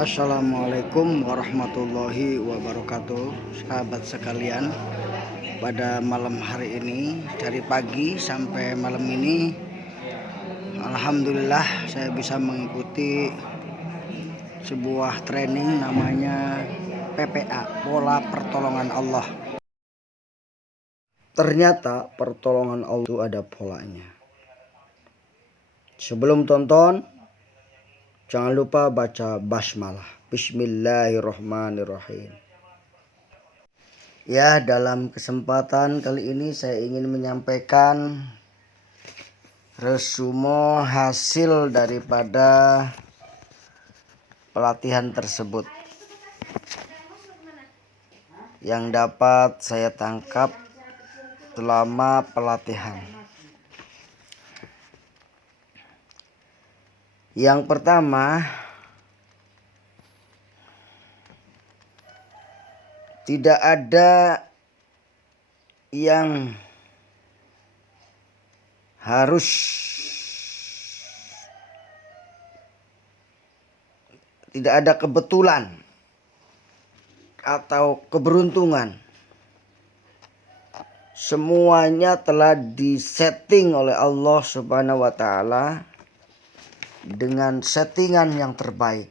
Assalamualaikum warahmatullahi wabarakatuh, sahabat sekalian. Pada malam hari ini, dari pagi sampai malam ini, alhamdulillah saya bisa mengikuti sebuah training namanya PPA, Pola Pertolongan Allah. Ternyata pertolongan Allah itu ada polanya. Sebelum tonton, jangan lupa baca basmalah. Bismillahirrahmanirrahim. Ya, dalam kesempatan kali ini saya ingin menyampaikan resume hasil daripada pelatihan tersebut yang dapat saya tangkap selama pelatihan. Yang pertama, tidak ada yang harus tidak ada kebetulan atau keberuntungan. Semuanya telah disetting oleh Allah Subhanahu wa taala dengan settingan yang terbaik.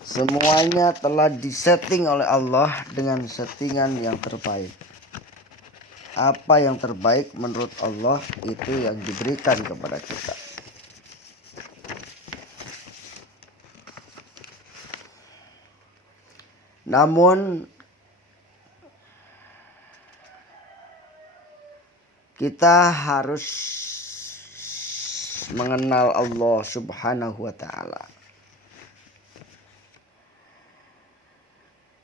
Semuanya telah disetting oleh Allah dengan settingan yang terbaik. Apa yang terbaik menurut Allah itu yang diberikan kepada kita. Namun kita harus mengenal Allah Subhanahu wa taala.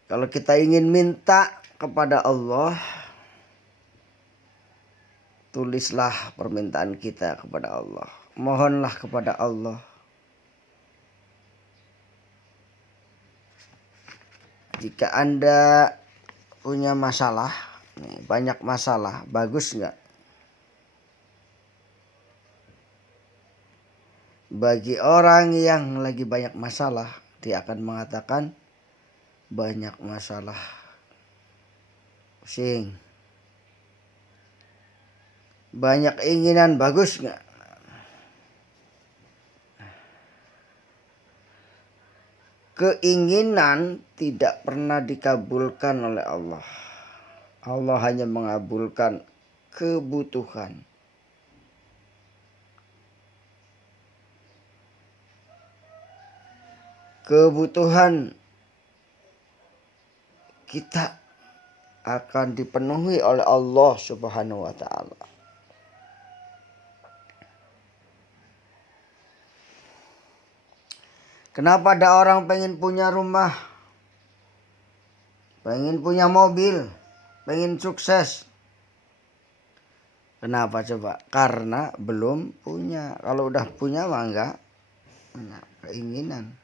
Kalau kita ingin minta kepada Allah, tulislah permintaan kita kepada Allah. Mohonlah kepada Allah. Jika Anda punya masalah, banyak masalah, bagus nggak? Bagi orang yang lagi banyak masalah, dia akan mengatakan banyak masalah, pusing, banyak keinginan, bagus nggak? Keinginan tidak pernah dikabulkan oleh Allah. Allah hanya mengabulkan kebutuhan. Kebutuhan kita akan dipenuhi oleh Allah Subhanahu wa taala. Kenapa ada orang pengen punya rumah, pengen punya mobil, pengen sukses? Kenapa coba? Karena belum punya. Kalau udah punya mah enggak. Keinginan.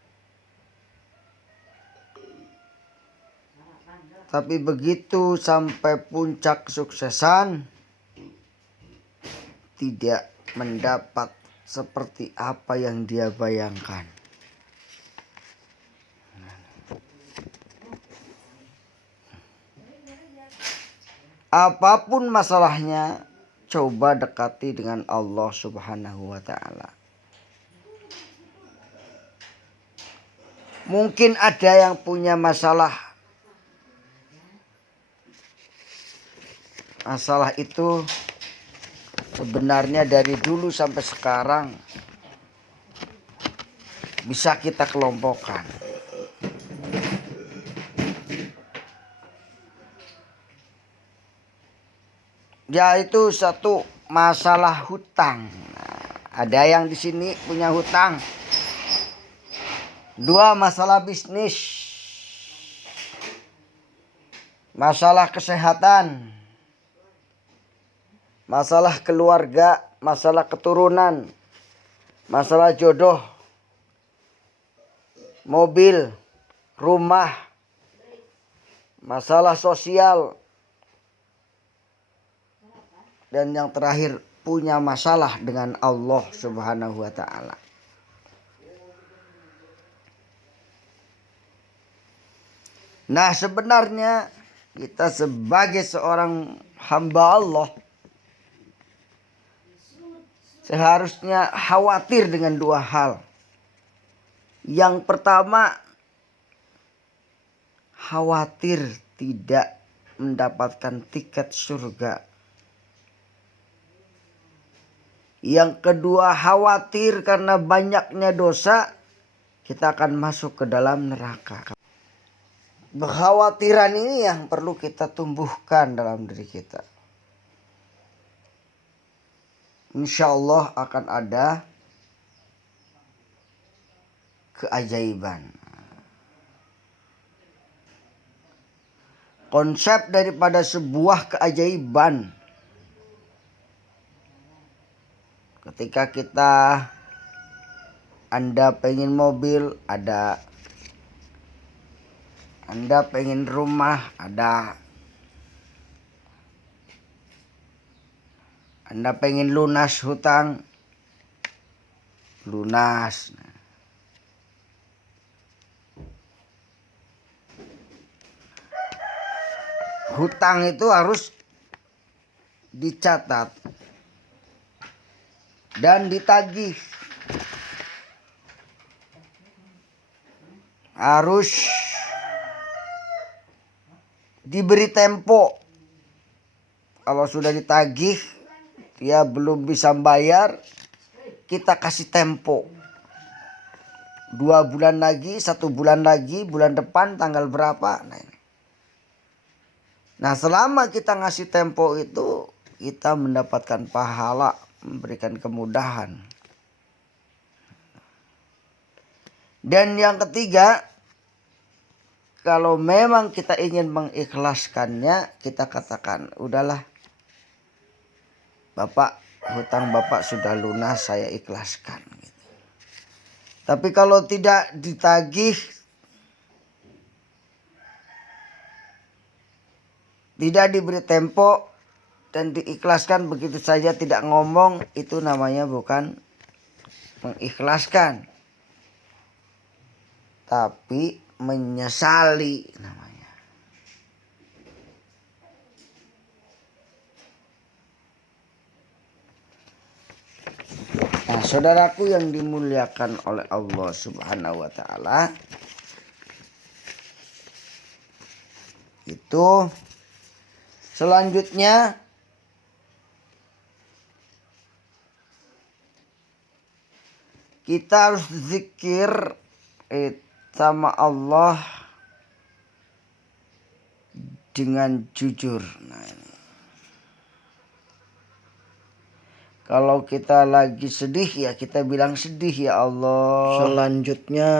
Tapi begitu sampai puncak kesuksesan, tidak mendapat seperti apa yang dia bayangkan. Apapun masalahnya, coba dekati dengan Allah Subhanahu wa taala. Mungkin ada yang punya masalah. Masalah itu sebenarnya dari dulu sampai sekarang bisa kita kelompokkan. Yaitu satu, masalah hutang. Ada yang di sini punya hutang. Dua, masalah bisnis. Masalah kesehatan. Masalah keluarga, masalah keturunan, masalah jodoh, mobil, rumah, masalah sosial, dan yang terakhir punya masalah dengan Allah Subhanahu wa taala. Nah, sebenarnya kita sebagai seorang hamba Allah seharusnya khawatir dengan dua hal. Yang pertama, khawatir tidak mendapatkan tiket surga. Yang kedua, khawatir karena banyaknya dosa kita akan masuk ke dalam neraka. Kekhawatiran ini yang perlu kita tumbuhkan dalam diri kita. Insya Allah akan ada keajaiban. Konsep daripada sebuah keajaiban, ketika Anda pengen mobil, ada. Anda pengen rumah, ada. Anda pengen lunas hutang, lunas. Hutang itu harus dicatat dan ditagih. Harus diberi tempo. Kalau sudah ditagih, dia belum bisa bayar, kita kasih tempo. 2 bulan lagi, 1 bulan lagi, bulan depan tanggal berapa. Nah, selama kita ngasih tempo itu, kita mendapatkan pahala, memberikan kemudahan. Dan yang ketiga, kalau memang kita ingin mengikhlaskannya, kita katakan, udahlah Bapak, hutang Bapak sudah lunas, saya ikhlaskan. Gitu. Tapi kalau tidak ditagih, tidak diberi tempo, dan diikhlaskan begitu saja tidak ngomong, itu namanya bukan mengikhlaskan, tapi menyesali namanya. Nah, saudaraku yang dimuliakan oleh Allah Subhanahu wa taala, itu selanjutnya kita harus zikir sama Allah dengan jujur. Nah, ini. Kalau kita lagi sedih, ya kita bilang sedih, ya Allah. Selanjutnya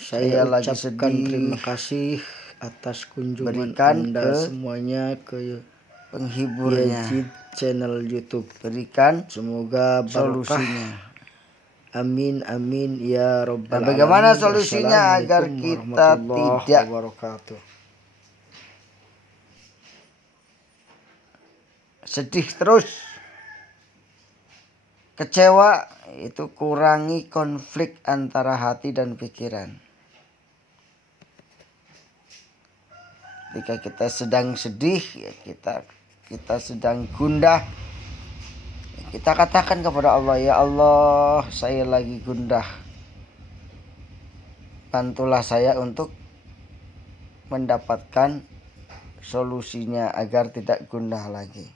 saya lagi ucapkan sedih. terima kasih atas kunjungan Berikan Anda ke semuanya ke penghiburnya. Yazid channel YouTube. Berikan Semoga barokah. solusinya. Amin amin ya robbal Nah, bagaimana alamin. solusinya agar Wassalamualaikum kita warahmatullahi tidak wabarakatuh. sedih terus, kecewa? Itu kurangi konflik antara hati dan pikiran. Ketika kita sedang sedih, ya kita sedang gundah, kita katakan kepada Allah, ya Allah, saya lagi gundah. Bantulah saya untuk mendapatkan solusinya agar tidak gundah lagi.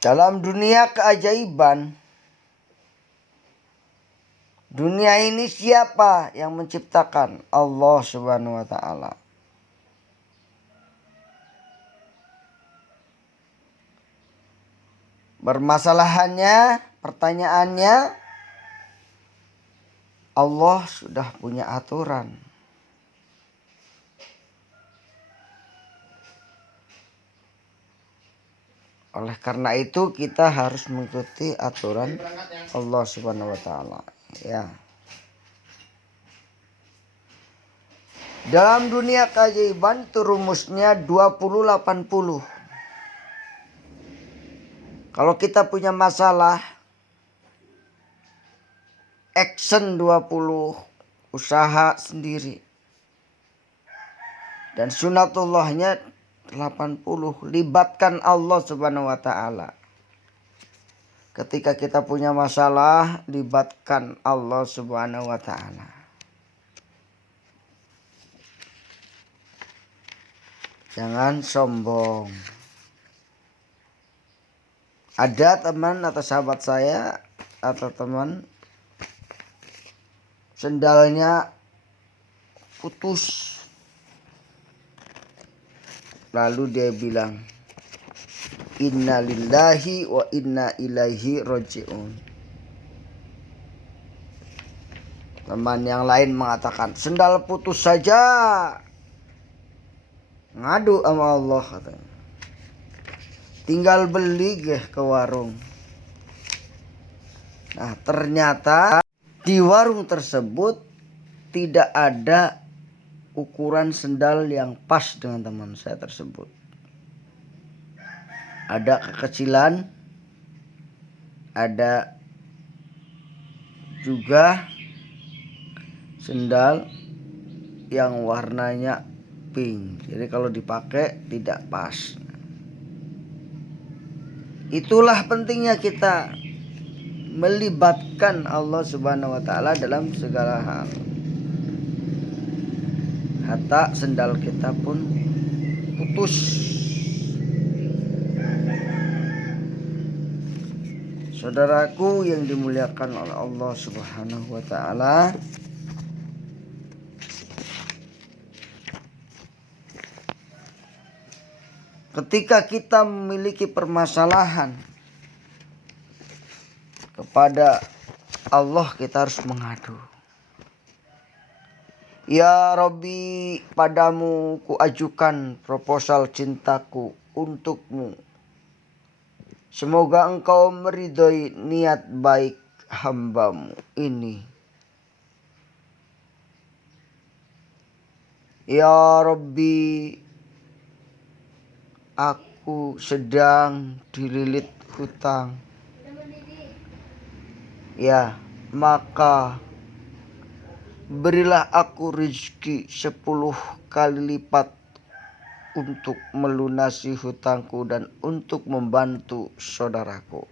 Dalam dunia keajaiban, dunia ini siapa yang menciptakan? Allah Subhanahu wa taala. Bermasalahannya, pertanyaannya, Allah sudah punya aturan. Oleh karena itu kita harus mengikuti aturan Allah Subhanahu wa taala, ya. Dalam dunia keajaiban itu rumusnya 20-80. Kalau kita punya masalah, action 20, usaha sendiri. Dan sunatullahnya 80, libatkan Allah Subhanahu wa taala. Ketika kita punya masalah, libatkan Allah Subhanahu wa taala. Jangan sombong. Ada teman atau sahabat saya atau teman sendalnya putus. Lalu dia bilang, "Inna lillahi wa inna ilaihi roji'un." Teman yang lain mengatakan, "Sendal putus saja ngadu sama Allah," katanya. "Tinggal beli ke warung." Nah, ternyata di warung tersebut tidak ada ukuran sendal yang pas dengan teman saya tersebut. Ada kekecilan, ada juga sendal yang warnanya pink. Jadi kalau dipakai tidak pas. Itulah pentingnya kita melibatkan Allah Subhanahu wa taala dalam segala hal. Hatta sendal kita pun putus. Saudaraku yang dimuliakan oleh Allah Subhanahu wa taala, ketika kita memiliki permasalahan, kepada Allah kita harus mengadu. Ya Rabbi, padamu kuajukan proposal cintaku untukmu. Semoga engkau meridhoi niat baik hambamu ini. Ya Rabbi, aku sedang dililit hutang. Ya, maka berilah aku rezeki 10 kali lipat untuk melunasi hutangku dan untuk membantu saudaraku.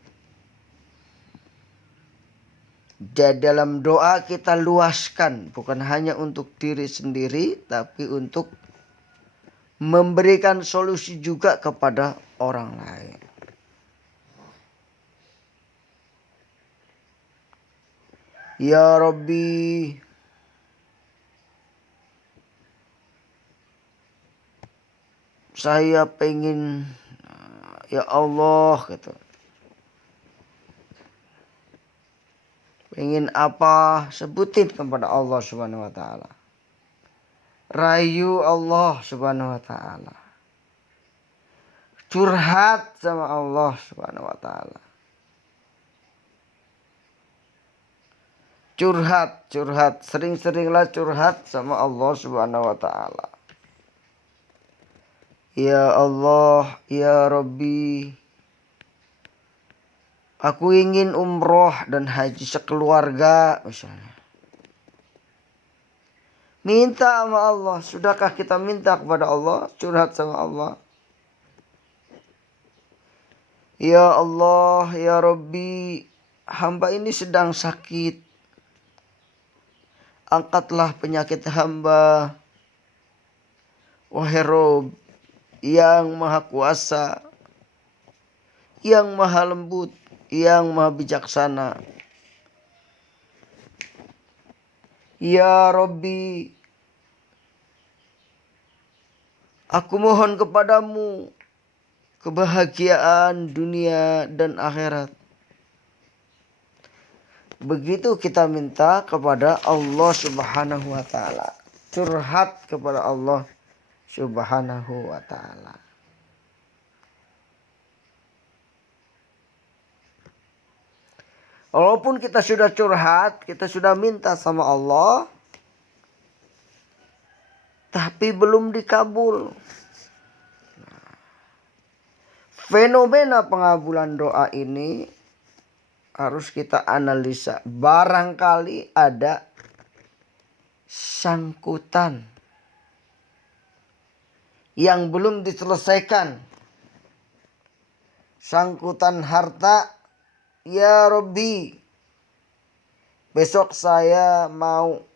Dan dalam doa kita luaskan, bukan hanya untuk diri sendiri, tapi untuk memberikan solusi juga kepada orang lain. Ya Rabbi, saya pengen, ya Allah, gitu. Pengen apa? Sebutin kepada Allah Subhanahu wa taala. Rayu Allah Subhanahu wa taala. Curhat sama Allah Subhanahu wa taala. Curhat, sering-seringlah curhat sama Allah Subhanahu wa taala. Ya Allah, ya Rabbi, aku ingin umroh dan haji sekeluarga misalnya. Minta sama Allah. Sudahkah kita minta kepada Allah? Curhat sama Allah. Ya Allah, ya Rabbi, hamba ini sedang sakit. Angkatlah penyakit hamba. Wahai Rabb yang maha kuasa, yang maha lembut, yang maha bijaksana. Ya Rabbi, aku mohon kepadamu kebahagiaan dunia dan akhirat. Begitu kita minta kepada Allah Subhanahu wa taala. Curhat kepada Allah Subhanahu wa taala. Walaupun kita sudah curhat, kita sudah minta sama Allah, tapi belum dikabul. Fenomena pengabulan doa ini harus kita analisa. Barangkali ada sangkutan yang belum diselesaikan. Sangkutan harta, ya Rabbi, besok saya mau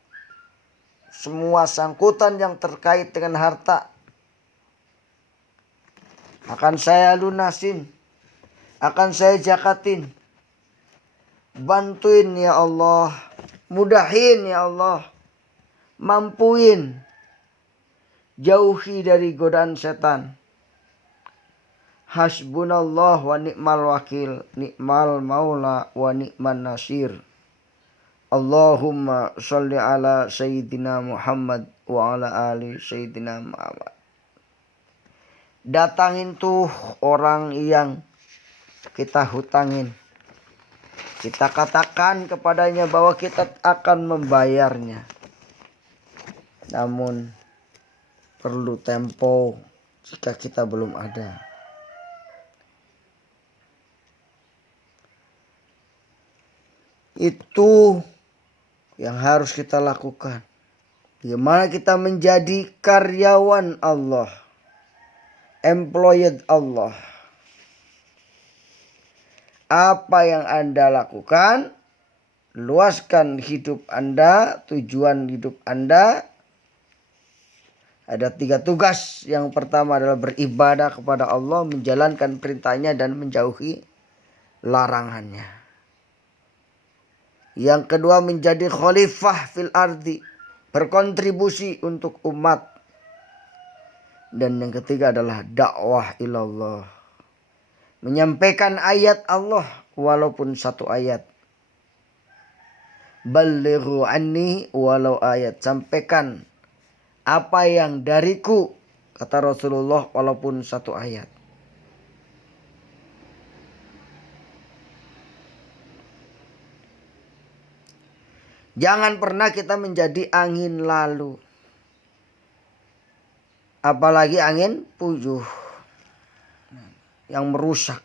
semua sangkutan yang terkait dengan harta akan saya lunasin, akan saya zakatin. Bantuin ya Allah, mudahin ya Allah, mampuin, jauhi dari godaan setan. Hasbunallah wa ni'mal wakil, ni'mal maula wa ni'man nasir. Allahumma sholli ala Sayyidina Muhammad wa ala ali Sayyidina Muhammad. Datangin tuh orang yang kita hutangin. Kita katakan kepadanya bahwa kita akan membayarnya. Namun perlu tempo jika kita belum ada. Itu yang harus kita lakukan. Bagaimana kita menjadi karyawan Allah, employed Allah. Apa yang Anda lakukan, luaskan hidup Anda, tujuan hidup Anda. Ada 3 tugas. Yang pertama adalah beribadah kepada Allah, menjalankan perintahnya dan menjauhi larangannya. Yang kedua menjadi khalifah fil ardi, berkontribusi untuk umat. Dan yang ketiga adalah dakwah ilallah, menyampaikan ayat Allah walaupun 1 ayat. Ballighu anni walau ayat, sampaikan apa yang dariku, kata Rasulullah, walaupun 1 ayat. Jangan pernah kita menjadi angin lalu, apalagi angin puyuh yang merusak.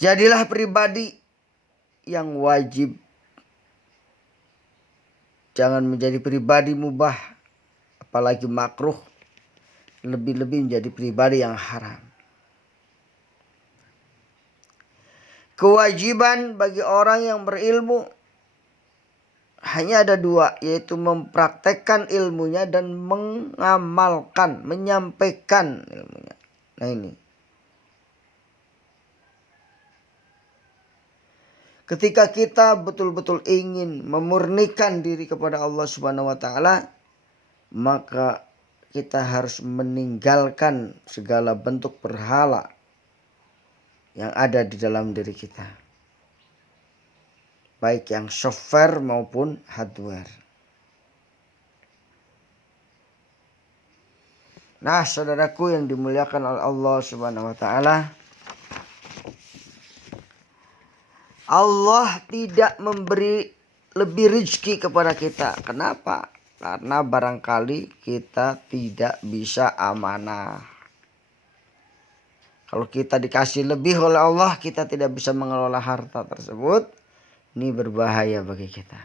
Jadilah pribadi yang wajib. Jangan menjadi pribadi mubah, apalagi makruh. Lebih-lebih menjadi pribadi yang haram. Kewajiban bagi orang yang berilmu hanya ada 2, yaitu mempraktekkan ilmunya dan mengamalkan, menyampaikan ilmunya. Nah ini. Ketika kita betul-betul ingin memurnikan diri kepada Allah Subhanahu wa taala, maka kita harus meninggalkan segala bentuk berhala yang ada di dalam diri kita, baik yang software maupun hardware. Nah, saudaraku yang dimuliakan oleh Allah Subhanahu wa taala, Allah tidak memberi lebih rezeki kepada kita. Kenapa? Karena barangkali kita tidak bisa amanah. Kalau kita dikasih lebih oleh Allah, kita tidak bisa mengelola harta tersebut. Ini berbahaya bagi kita.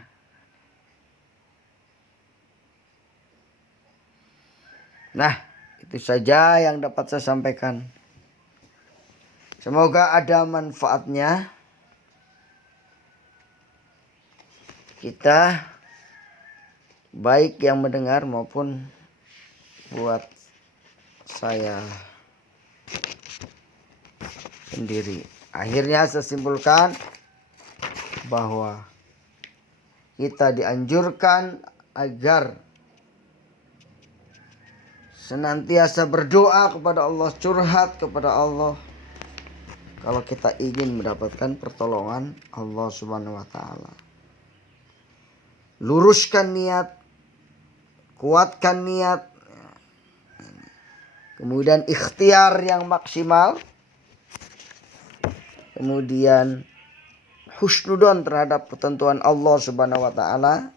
Nah, itu saja yang dapat saya sampaikan. Semoga ada manfaatnya. Kita, baik yang mendengar maupun buat saya sendiri. Akhirnya saya simpulkan bahwa kita dianjurkan agar senantiasa berdoa kepada Allah, curhat kepada Allah, kalau kita ingin mendapatkan pertolongan Allah Subhanahu wa taala. Luruskan niat, kuatkan niat, kemudian ikhtiar yang maksimal, kemudian husnudon terhadap ketentuan Allah Subhanahu wa taala,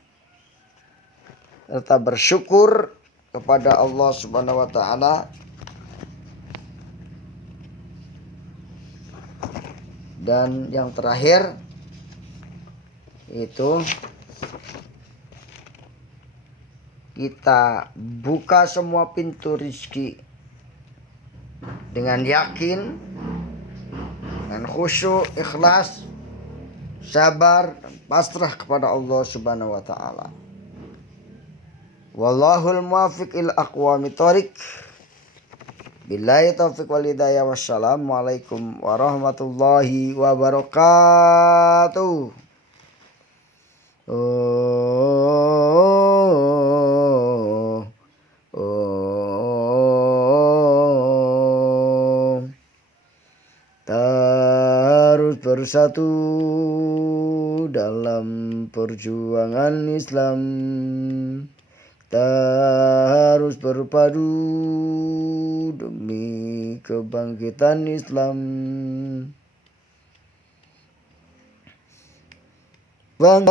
serta bersyukur kepada Allah Subhanahu wa taala. Dan yang terakhir itu kita buka semua pintu rizki dengan yakin, dengan khusyuk, ikhlas, sabar, dan pasrah kepada Allah Subhanahu wa taala. Wallahul muwaffiq ila aqwamit thoriq. Billahi taufiq wal hidayah. Wassalamualaikum warahmatullahi wabarakatuh. Terus bersatu dalam perjuangan Islam. Harus berpadu demi kebangkitan Islam. Bang